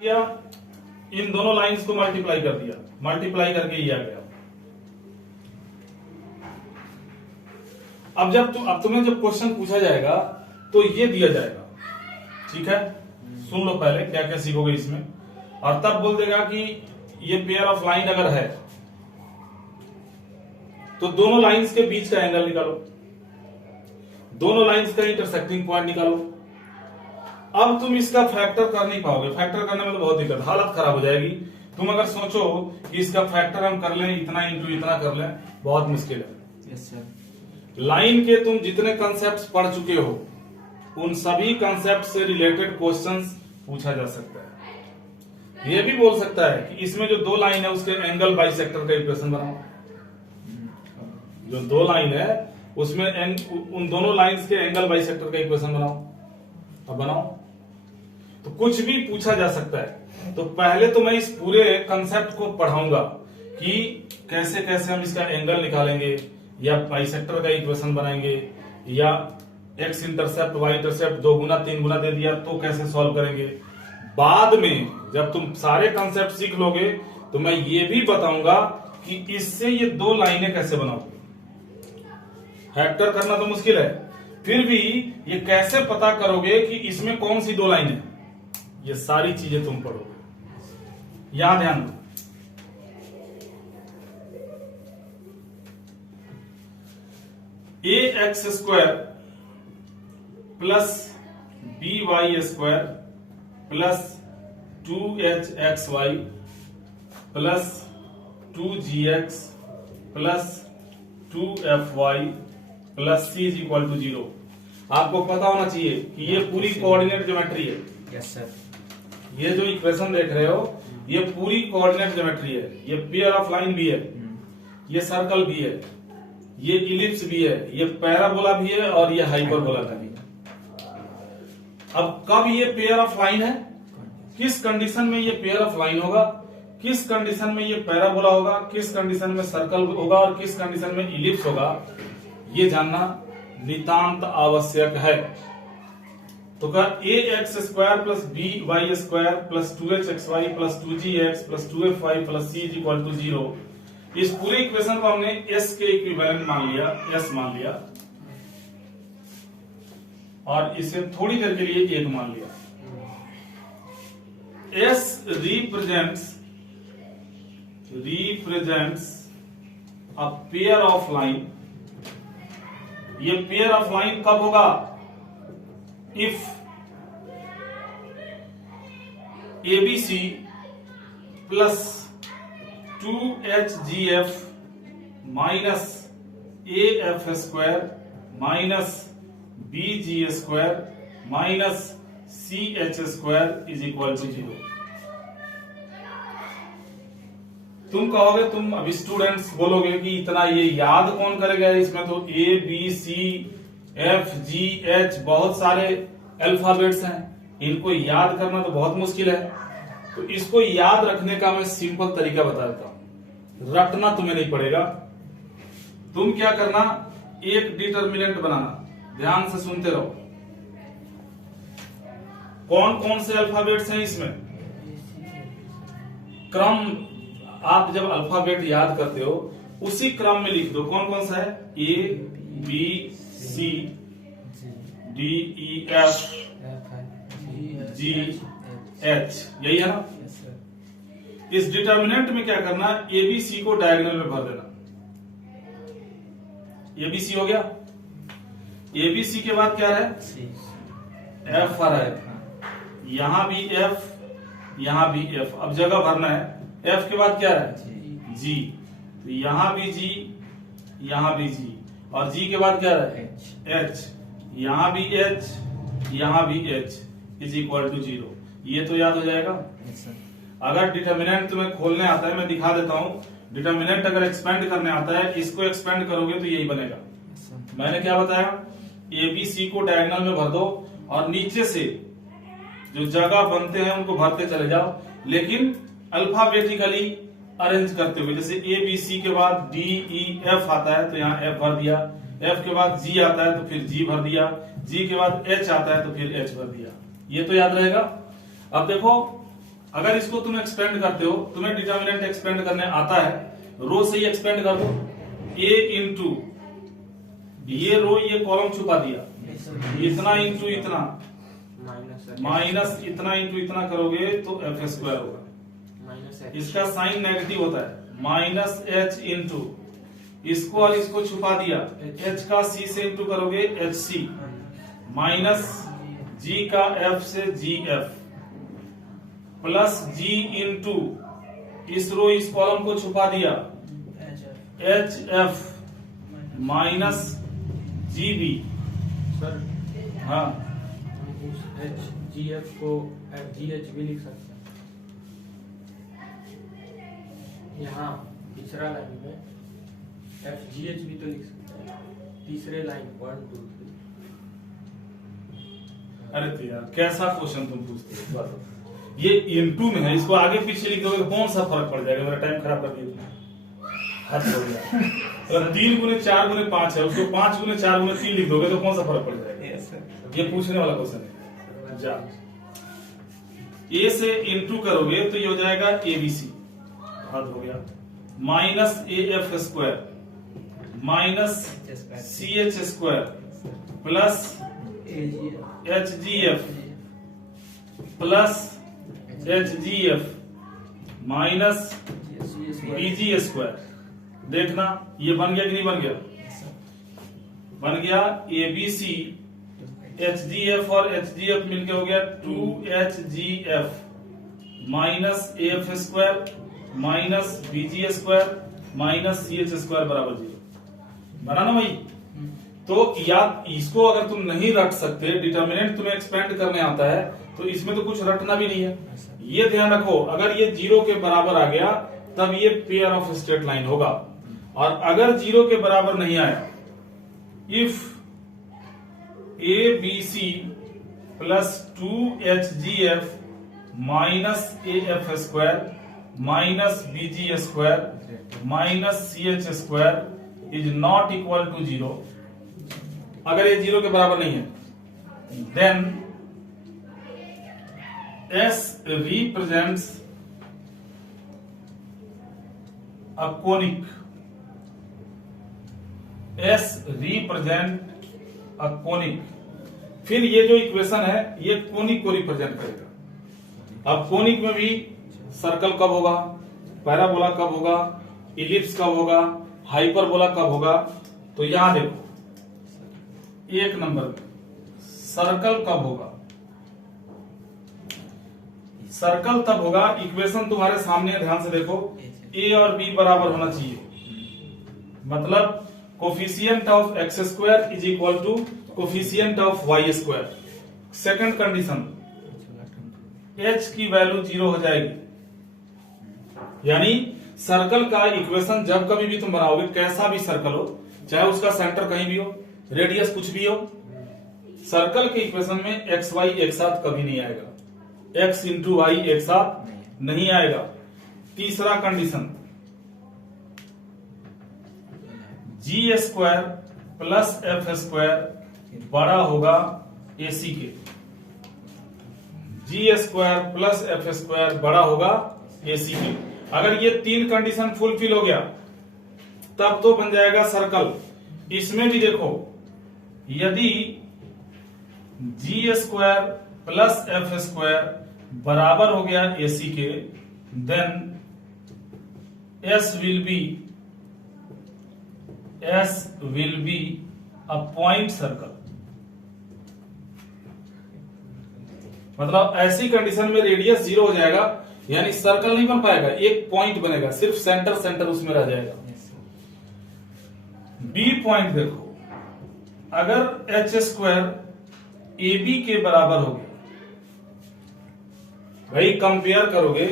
किया, इन दोनों लाइंस को मल्टीप्लाई कर दिया, मल्टीप्लाई करके ये आ गया। अब तुम्हें जब क्वेश्चन पूछा जाएगा तो ये दिया जाएगा, ठीक है। सुन लो पहले क्या क्या सीखोगे इसमें, और तब बोल देगा कि ये पेयर ऑफ लाइन अगर है तो दोनों लाइंस के बीच का एंगल निकालो, दोनों लाइंस का इंटरसेक्टिंग पॉइंट निकालो। अब तुम इसका फैक्टर कर नहीं पाओगे, फैक्टर करने में तो बहुत दिक्कत, हालत खराब हो जाएगी। तुम अगर सोचो कि इसका फैक्टर हम कर लें, इतना इंटू इतना कर लें, बहुत मुश्किल है। Yes sir. लाइन के तुम जितने कंसेप्ट पढ़ चुके हो उन सभी कंसेप्ट से रिलेटेड क्वेश्चंस पूछा जा सकता है। यह भी बोल सकता है कि इसमें जो दो लाइन है उसके एंगल बाइसेक्टर का इक्वेशन बनाओ। जो दो लाइन है उसमें उन दोनों लाइंस के एंगल बाइसेक्टर का इक्वेशन बनाओ। अब बनाओ तो कुछ भी पूछा जा सकता है। तो पहले तो मैं इस पूरे कंसेप्ट को पढ़ाऊंगा कि कैसे कैसे हम इसका एंगल निकालेंगे, या बाइसेक्टर का इक्वेशन बनाएंगे, या एक्स इंटरसेप्ट वाई इंटरसेप्ट 2 गुना 3 गुना दे दिया तो कैसे सॉल्व करेंगे। बाद में जब तुम सारे कंसेप्ट सीख लोगे तो मैं ये भी बताऊंगा कि इससे ये दो लाइनें कैसे बनाओगे। फैक्टर करना तो मुश्किल है, फिर भी ये कैसे पता करोगे कि इसमें कौन सी दो लाइन है, ये सारी चीजें तुम पढ़ोगे। यहां ध्यान दो, a x square plus b y square plus 2h x y plus 2gx plus 2fy plus c is equal to 0। आपको पता होना चाहिए कि ये पूरी कोऑर्डिनेट ज्योमेट्री है। Yes sir. ये जो इक्वेशन देख रहे हो ये पूरी कोऑर्डिनेट ज्योमेट्री है। ये पेयर ऑफ लाइन भी है, ये सर्कल भी है, ये इलिप्स भी है, ये पैराबोला भी है और ये हाइपरबोला भी है। अब कब ये पेयर ऑफ लाइन है, किस कंडीशन में ये पेयर ऑफ लाइन होगा, किस कंडीशन में ये पैराबोला होगा, किस कंडीशन में सर्कल होगा और किस कंडीशन में इलिप्स होगा, ये जानना नितांत आवश्यक है। तो क्या a x square plus b y square plus 2h x y plus 2gx plus 2fy plus c is equal to 0, इस पूरे इक्वेशन को हमने s के इक्विवेलेंट मान लिया, s मान लिया, और इसे थोड़ी देर के लिए 1 मान लिया। s represents a pair of line। ये पेयर ऑफ लाइन कब होगा, if ABC plus 2HGF minus AF square minus BG square minus CH square is equal to 0। तुम कहोगे, तुम अभी स्टूडेंट्स बोलोगे कि इतना ये याद कौन करेगा, इसमें तो A B C F G H बहुत सारे अल्फाबेट्स हैं, इनको याद करना तो बहुत मुश्किल है। तो इसको याद रखने का मैं सिंपल तरीका बता देता हूं। रटना तुम्हें नहीं पड़ेगा, तुम क्या करना, एक डिटर्मिनेंट बनाना, ध्यान से सुनते रहो। कौन कौन से अल्फाबेट्स हैं इसमें, क्रम, आप जब अल्फाबेट याद करते हो उसी क्रम में लिख दो। कौन कौन सा है, A B C D E F G H, यही है ना। इस डिटर्मिनेंट में क्या करना, ABC को डायगोनल में भर देना। ABC हो गया, ABC के बाद क्या है, F आ रहा है, यहां भी F, यहां भी F, अब जगह भरना है। F के बाद क्या है, G, तो यहां भी G, यहां भी G, और G के बाद क्या है, H, यहां भी H, यहां भी H इज इक्वल टू 0। ये तो याद हो जाएगा। अगर डिटर्मिनेंट तुम्हें खोलने आता है, मैं दिखा देता हूं। डिटर्मिनेंट अगर एक्सपेंड करने आता है, इसको एक्सपेंड करोगे तो यही बनेगा। मैंने क्या बताया, ABC को डायगोनल में भर दो और नीचे से जो जगह बनते हैं उनको भरते चले जाओ, लेकिन अल्फाबेटिकली अरेंज करते हुए। जैसे A B C के बाद D E F आता है तो यहाँ F भर दिया, F के बाद G आता है तो फिर G भर दिया, G के बाद H आता है तो फिर H भर दिया। ये तो याद रहेगा। अब देखो अगर इसको तुम एक्सपेंड करते हो, तुम्हें डिटर्मिनेंट एक्सपेंड करने आता है, रो से ही एक्सपेंड कर दो, a इंटू ये रो ये कॉलम छुपा दिया, इतना इंटू इतना माइनस इतना इंटू इतना करोगे तो एफ स्क्वायर होगा। इसका साइन नेगेटिव होता है, माइनस एच इंटू इसको और इसको छुपा दिया, h का c से इंटू करोगे एच सी, माइनस g का f से G F, plus g into इस रो इस कॉलम को छुपा दिया H F minus G B. Sir हाँ उस एच जी एफ को एफ जी एच भी लिख सकते हैं। यहाँ तीसरा लाइन में एफ जी एच भी तो लिख सकते हैं, तीसरे लाइन 1 2 3। अरे तो यार कैसा क्वेश्चन तुम पूछते हो, ये इनटू में है, इसको आगे पीछे लिख दोगे तो कौन सा फर्क पड़ जाएगा, मेरा टाइम खराब कर दिया, हद हो गया। अगर 3 गुने 4 गुने 5 है, उसको 5 गुने 4 गुने 3 लिख दोगे तो कौन सा फर्क पड़ जाएगा, ये पूछने वाला क्वेश्चन है। जा ए से इंटू करोगे तो ये हो जाएगा एबीसी, हद हो गया, minus A F square minus C H square plus H G F plus H G F minus BG square. देखना ये बन गया कि नहीं बन गया, बन गया A B C H G F और एच जी एफ मिलकर हो गया 2HGF minus A F square minus BG square minus C H square बराबर 0। बना ना भाई। तो याद इसको अगर तुम नहीं रट सकते, डिटर्मिनेंट तुम्हें एक्सपेंड करने आता है, तो इसमें तो कुछ रटना भी नहीं है। ये ध्यान रखो, अगर ये 0 के बराबर आ गया तब ये पेयर ऑफ स्ट्रेट लाइन होगा, और अगर 0 के बराबर नहीं आया, if A B C plus 2HGF minus A F square minus BG square minus C H square is not equal to 0, अगर ये 0 के बराबर नहीं है, then S represents a conic. S represent a conic. फिर ये जो इक्वेशन है ये कोनिक को रिप्रेजेंट करेगा। अब कोनिक में भी सर्कल कब होगा, पैराबोला कब होगा, इलिप्स कब होगा, हाइपरबोला कब होगा। तो यहां देखो 1 नंबर सर्कल कब होगा, सर्कल तब होगा, इक्वेशन तुम्हारे सामने है, ध्यान से देखो, ए और बी बराबर होना चाहिए, मतलब coefficient of X square is equal to coefficient of Y square. Second condition, H की वैल्यू 0 हो जाएगी, यानी सर्कल का इक्वेशन जब कभी भी तुम बनाओगे, कैसा भी सर्कल हो, चाहे उसका सेंटर कहीं भी हो, रेडियस कुछ भी हो, सर्कल के इक्वेशन में एक्स वाई एक साथ कभी नहीं आएगा, x इंटू वाई एक साथ नहीं आएगा। तीसरा कंडीशन, जी स्क्वायर प्लस एफ स्क्वायर बड़ा होगा AC के, जी स्क्वायर प्लस एफ स्क्वायर बड़ा होगा AC के। अगर ये 3 कंडीशन फुलफिल हो गया तब तो बन जाएगा सर्कल। इसमें भी देखो, यदि जी स्क्वायर प्लस एफ स्क्वायर बराबर हो गया AC के, then S will be a point circle। मतलब ऐसी कंडीशन में रेडियस 0 हो जाएगा, यानी सर्कल नहीं बन पाएगा, एक पॉइंट बनेगा, सिर्फ सेंटर उसमें रह जाएगा। बी पॉइंट देखो, अगर एच स्क्वायर AB के बराबर हो गया, भाई कंपेयर करोगे,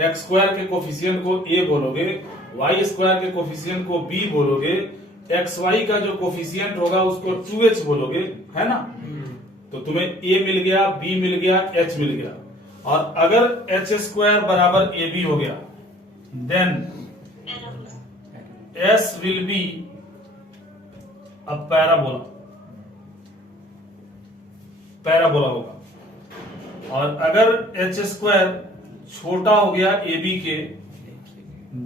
एक्स स्क्वायर के कोफिशिएंट को A बोलोगे, वाई स्क्वायर के कोफिशिएंट को B बोलोगे, एक्स वाई का जो कोफिशिएंट होगा उसको 2H बोलोगे, है ना। तो तुम्हें A मिल गया, B मिल गया, H मिल गया। और अगर एच स्क्वायर बराबर AB हो गया, then S will be a parabola होगा। और अगर एच स्क्वायर छोटा हो गया ए बी के,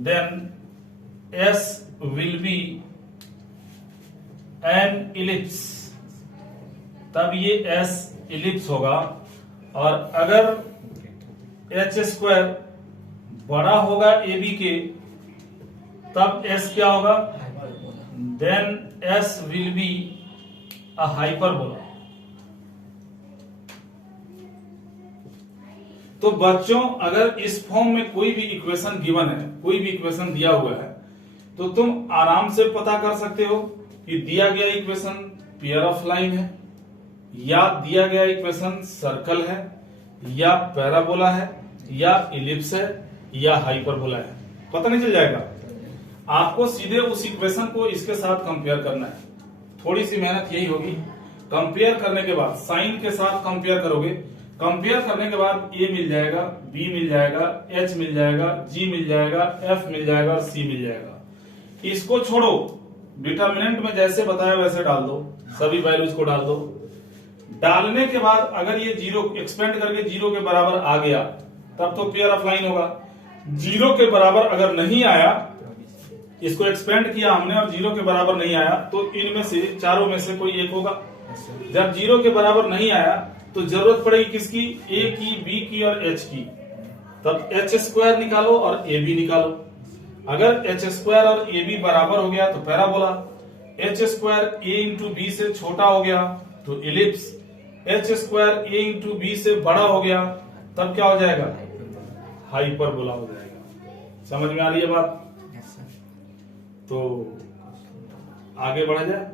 then S will be an ellipse, तब ये एस इलिप्स होगा। और अगर एच स्क्वायर बड़ा होगा ए बी के, तब एस क्या होगा, then S will be a hyperbola. तो बच्चों अगर इस फॉर्म में कोई भी इक्वेशन गिवन है, कोई भी इक्वेशन दिया हुआ है, तो तुम आराम से पता कर सकते हो कि दिया गया इक्वेशन पेयर ऑफ लाइन है, या दिया गया इक्वेशन सर्कल है, या पैराबोला है, या इलिप्स है, या हाइपरबोला है। पता नहीं चल जाएगा। आपको सीधे उस इक्वेशन को इसके साथ कंपेयर करना है। थोड़ी सी मेहनत यही होगी। कंपेयर करने के बाद साइन के साथ कंपेयर करोगे, कंपेयर करने के बाद ए मिल जाएगा, बी मिल जाएगा, एच मिल जाएगा, जी मिल जाएगा, एफ मिल जाएगा और सी मिल जाएगा। इसको छोड़ो, डिटर्मिनेंट में जैसे बताया वैसे डाल दो, सभी वैल्यूज को डाल दो। डालने के बाद अगर ये जीरो एक्सपेंड करके जीरो के बराबर आ गया, तब तो पेयर ऑफ लाइन होगा। जीरो के बराबर अगर नहीं आया, इसको एक्सपेंड किया हमने और जीरो के बराबर नहीं आया, तो इनमें से चारों में से कोई एक होगा। जब जीरो के बराबर नहीं आया तो जरूरत पड़ेगी किसकी, ए की, बी की और एच की। तब एच स्क्वायर निकालो और ए बी निकालो। अगर एच स्क्वायर और ए बी बराबर हो गया तो पैराबोला, एच स्क्वायर ए इंटू बी से छोटा हो गया तो इलिप्स, एच स्क्वायर ए इंटू बी से बड़ा हो गया तब क्या हो जाएगा, हाइपरबोला हो जाएगा। समझ में आ रही है बात? तो आगे बढ़ा जाए।